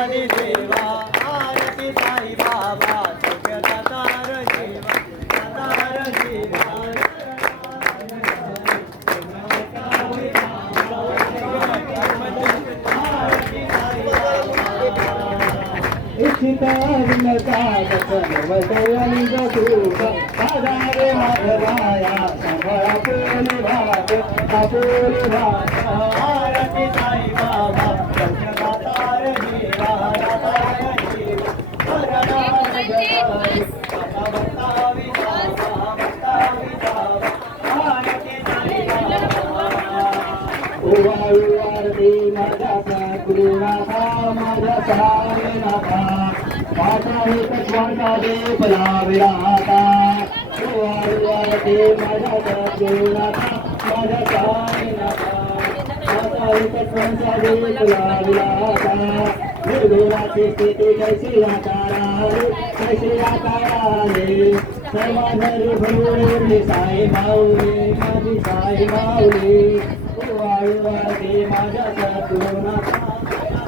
आदि देवा आरती साई बाबा सगळं दातार जीवा दातार जीवा इच्छिता सर्वतोयंग सुख आधारे माधवाया संभळा पुरी भात आपुरी भात आरती साई बाबा सगळं दातार जीवा दातार जीवा दातार जीवा बतावी जावा बतावी जावा आरती साई बाबा आरती माझा सद्गुरुनाथा माझा साईनाथा माझा एकस्वार्था देवला विराता आरती माझा सद्गुरुनाथा माझा साईनाथा माझा एकस्वार्था देवला विराता निर्गुणाची स्थिती कैसी आकाराने सर्वांधर भरून साई माऊली माझी साई माऊली आरती माझ्या सद्गुरुनाथा